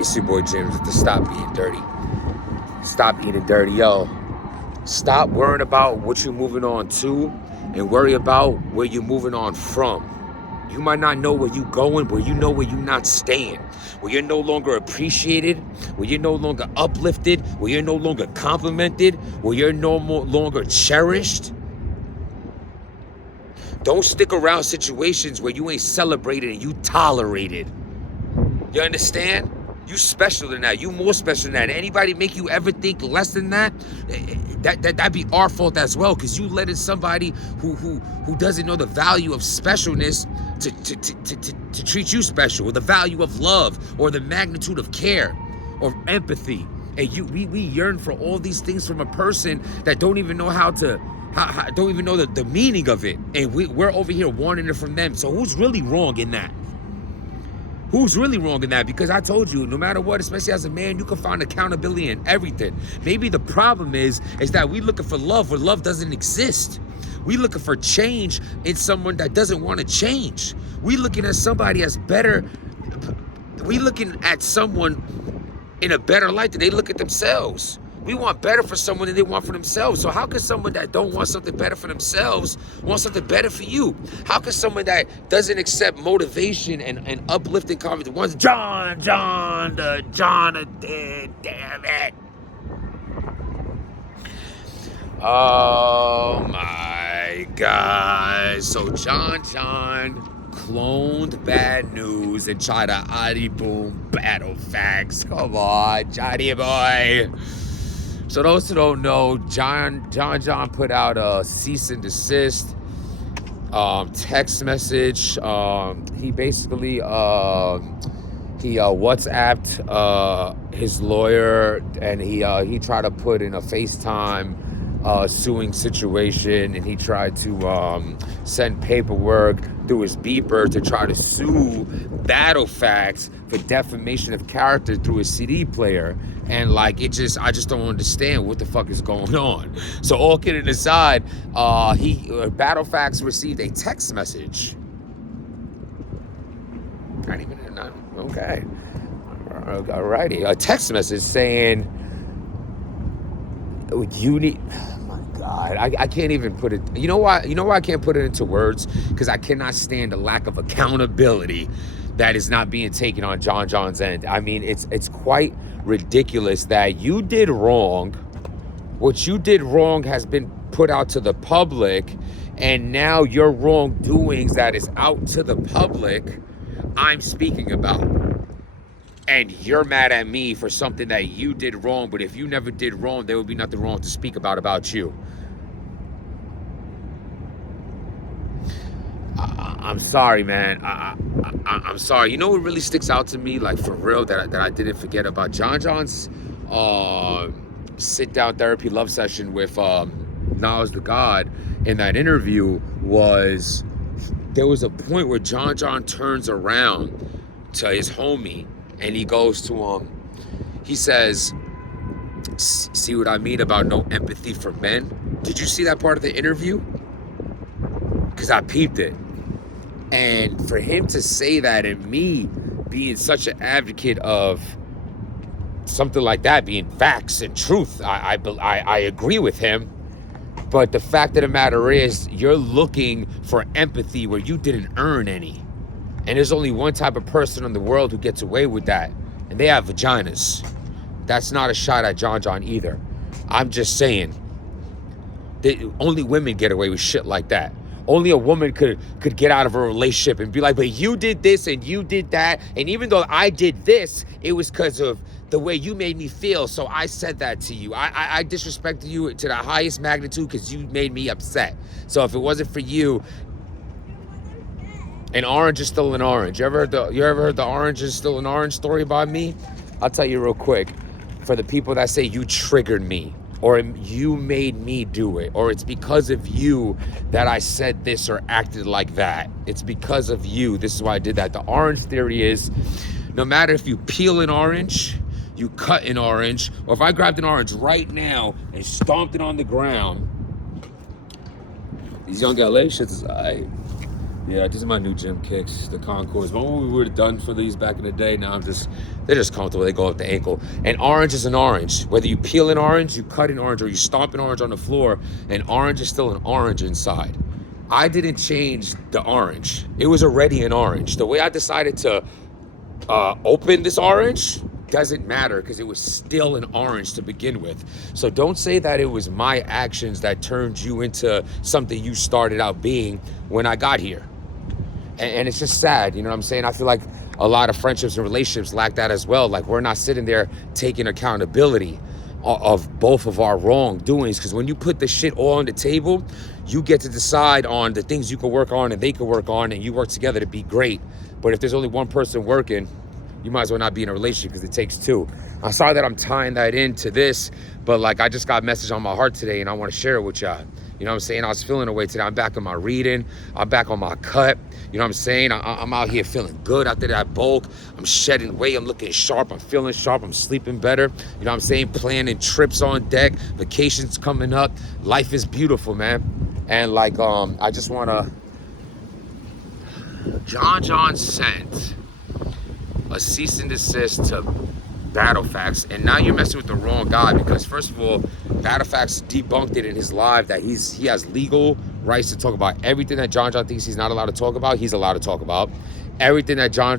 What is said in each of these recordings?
It's your boy James with the Stop Being Dirty. Stop eating dirty. Yo, stop worrying about what you're moving on to and worry about where you're moving on from. You might not know where you're going, but you know where you're not staying. Where you're no longer appreciated, where you're no longer uplifted, where you're no longer complimented, where you're no longer cherished. Don't stick around situations where you ain't celebrated and you tolerated. You understand? You special than that. You more special than that. Anybody make you ever think less than that? That'd be our fault as well, because you letting somebody who doesn't know the value of specialness to treat you special, or the value of love, or the magnitude of care, or empathy. And we yearn for all these things from a person that don't even know don't even know the meaning of it. And we're over here wanting it from them. So who's really wrong in that? Who's really wrong in that? Because I told you, no matter what, especially as a man, you can find accountability in everything. Maybe the problem is that we looking for love where love doesn't exist. We looking for change in someone that doesn't want to change. We looking at somebody as better. We looking at someone in a better light than they look at themselves. We want better for someone than they want for themselves. So how can someone that don't want something better for themselves want something better for you? How can someone that doesn't accept motivation and uplifting confidence wants John, damn it. Oh my God. So John cloned Bad News and tried to ahdi boom battle facts. Come on, Johnny boy. So those who don't know, John put out a cease and desist text message. He basically WhatsApped his lawyer, and he tried to put in a FaceTime suing situation, and he tried to send paperwork through his beeper to try to sue Battle Facts for defamation of character through his CD player. And I just don't understand what the fuck is going on. So all kidding aside, Battle Facts received a text message. Okay. Alrighty. A text message saying, you need... God, I can't even put it. You know why I can't put it into words? Because I cannot stand the lack of accountability that is not being taken on John's end. I mean, it's quite ridiculous that you did wrong. What you did wrong has been put out to the public, and now your wrongdoings that is out to the public, I'm speaking about. And you're mad at me for something that you did wrong, but if you never did wrong, there would be nothing wrong to speak about you. I'm sorry, man. I'm sorry. You know what really sticks out to me, like for real, that I didn't forget about John's sit-down therapy love session with newz the God in that interview was, there was a point where John turns around to his homie, and he goes to him, he says, see what I mean about no empathy for men? Did you see that part of the interview? Because I peeped it. And for him to say that, and me being such an advocate of something like that being facts and truth, I agree with him. But the fact of the matter is, you're looking for empathy where you didn't earn any. And there's only one type of person in the world who gets away with that, and they have vaginas. That's not a shot at John either. I'm just saying, only women get away with shit like that. Only a woman could get out of a relationship and be like, but you did this and you did that, and even though I did this, it was because of the way you made me feel, so I said that to you. I disrespected you to the highest magnitude because you made me upset. So if it wasn't for you, an orange is still an orange. You ever heard the orange is still an orange story about me? I'll tell you real quick. For the people that say you triggered me, or you made me do it, or it's because of you that I said this or acted like that. It's because of you. This is why I did that. The orange theory is, no matter if you peel an orange, you cut an orange, or if I grabbed an orange right now and stomped it on the ground, these young LA shits is Yeah, these are my new gym kicks, the Concords. But when we were done for these back in the day, now they're just comfortable. They go up the ankle. And orange is an orange. Whether you peel an orange, you cut an orange, or you stomp an orange on the floor, an orange is still an orange inside. I didn't change the orange. It was already an orange. The way I decided to open this orange doesn't matter because it was still an orange to begin with. So don't say that it was my actions that turned you into something you started out being when I got here. And it's just sad, you know what I'm saying? I feel like a lot of friendships and relationships lack that as well. Like, we're not sitting there taking accountability of both of our wrongdoings, because when you put the shit all on the table, you get to decide on the things you can work on and they can work on, and you work together to be great. But if there's only one person working, you might as well not be in a relationship, because it takes two. I'm sorry that I'm tying that into this, but like, I just got a message on my heart today and I want to share it with y'all. You know what I'm saying? I was feeling away today. I'm back on my reading. I'm back on my cut. You know what I'm saying? I'm out here feeling good after that bulk. I'm shedding weight. I'm looking sharp. I'm feeling sharp. I'm sleeping better. You know what I'm saying? Planning trips on deck. Vacations coming up. Life is beautiful, man. And like, I just want to... John sent a cease and desist to Battle Factz, and now you're messing with the wrong guy, because first of all, Battle Factz debunked it in his live that he has legal rights to talk about everything that John thinks he's not allowed to talk about. He's allowed to talk about everything that John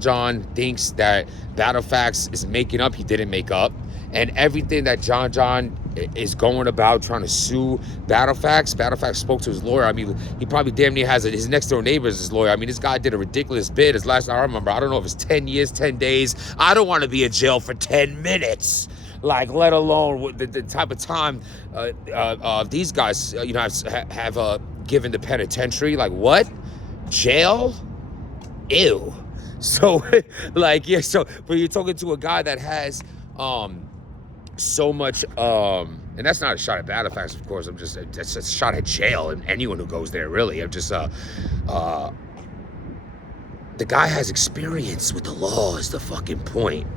thinks that Battle Factz is making up. He didn't make up, and everything that John is going about trying to sue Battle Factz. Battle Factz spoke to his lawyer. I mean, he probably damn near has his next door neighbor as his lawyer. I mean, this guy did a ridiculous bid. His last I remember, I don't know if it's 10 years, 10 days. I don't want to be in jail for 10 minutes. Like, let alone the type of time these guys, have given the penitentiary. Like, what? Jail? Ew. So, like, yeah. So, but you're talking to a guy that has so much, and that's not a shot at Battle Factz, of course. That's a shot at jail and anyone who goes there, really. I'm just, the guy has experience with the law is the fucking point.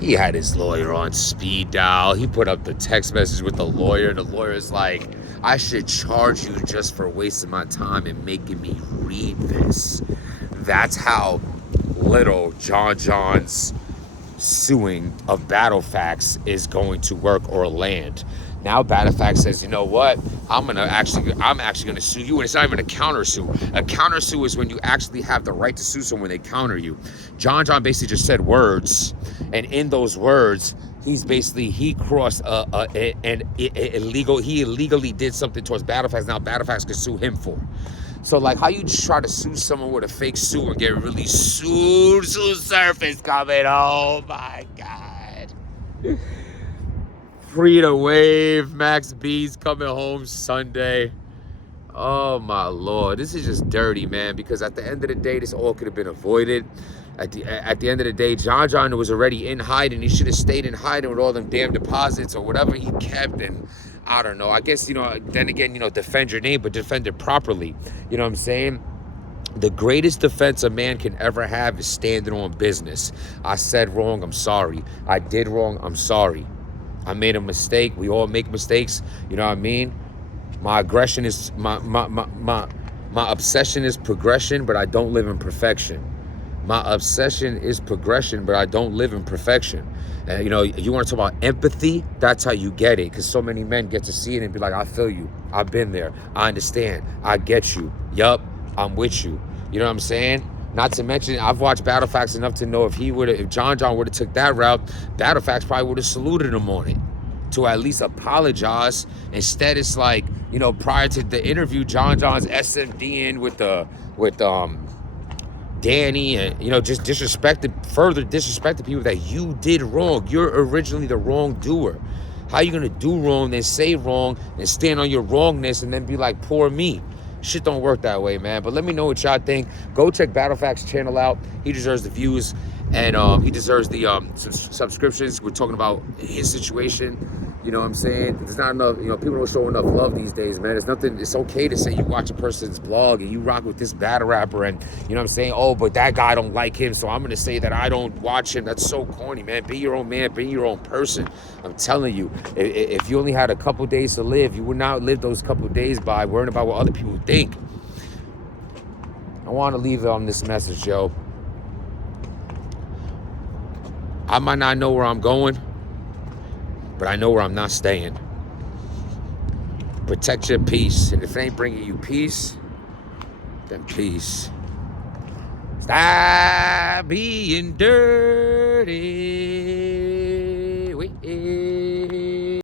He had his lawyer on speed dial. He put up the text message with the lawyer. The lawyer's like, I should charge you just for wasting my time and making me read this. That's how little John's suing of Battle Factz is going to work or land. Now Battle Factz says, you know what? I'm actually gonna sue you, and it's not even a counter sue. A counter sue is when you actually have the right to sue someone when they counter you. John basically just said words, and in those words, he crossed an illegal. He illegally did something towards Battle Factz. Now Battle Factz can sue him for. So, like, how you try to sue someone with a fake sue and get really sued surface coming? Oh, my God. Free to wave. Max B's coming home Sunday. Oh, my Lord. This is just dirty, man, because at the end of the day, this all could have been avoided. At the end of the day, John was already in hiding. He should have stayed in hiding with all them damn deposits or whatever he kept, and I don't know. I guess, then again, defend your name, but defend it properly. You know what I'm saying? The greatest defense a man can ever have is standing on business. I said wrong, I'm sorry. I did wrong, I'm sorry. I made a mistake. We all make mistakes. You know what I mean? My aggression is, my obsession is progression, but I don't live in perfection. My obsession is progression, but I don't live in perfection. And, you want to talk about empathy? That's how you get it. Because so many men get to see it and be like, I feel you. I've been there. I understand. I get you. Yup, I'm with you. You know what I'm saying? Not to mention, I've watched Battle Factz enough to know if John would have took that route, Battle Factz probably would have saluted him on it to at least apologize. Instead, it's like, prior to the interview, John's SMDing with Danny, and just further disrespected people that you did wrong. You're originally the wrongdoer. How you gonna do wrong, then say wrong, and stand on your wrongness, and then be like, poor me? Shit don't work that way, man. But let me know what y'all think. Go check Battle Factz channel out. He deserves the views, and he deserves the subscriptions. We're talking about his situation. You know what I'm saying? There's not enough, people don't show enough love these days, man. It's okay to say you watch a person's blog and you rock with this battle rapper, and you know what I'm saying? Oh, but that guy don't like him, so I'm gonna say that I don't watch him. That's so corny, man. Be your own man, be your own person. I'm telling you, if you only had a couple days to live, you would not live those couple days by worrying about what other people think. I want to leave on this message, yo. I might not know where I'm going, but I know where I'm not staying. Protect your peace. And if it ain't bringing you peace, then peace. Stop being dirty. Wait.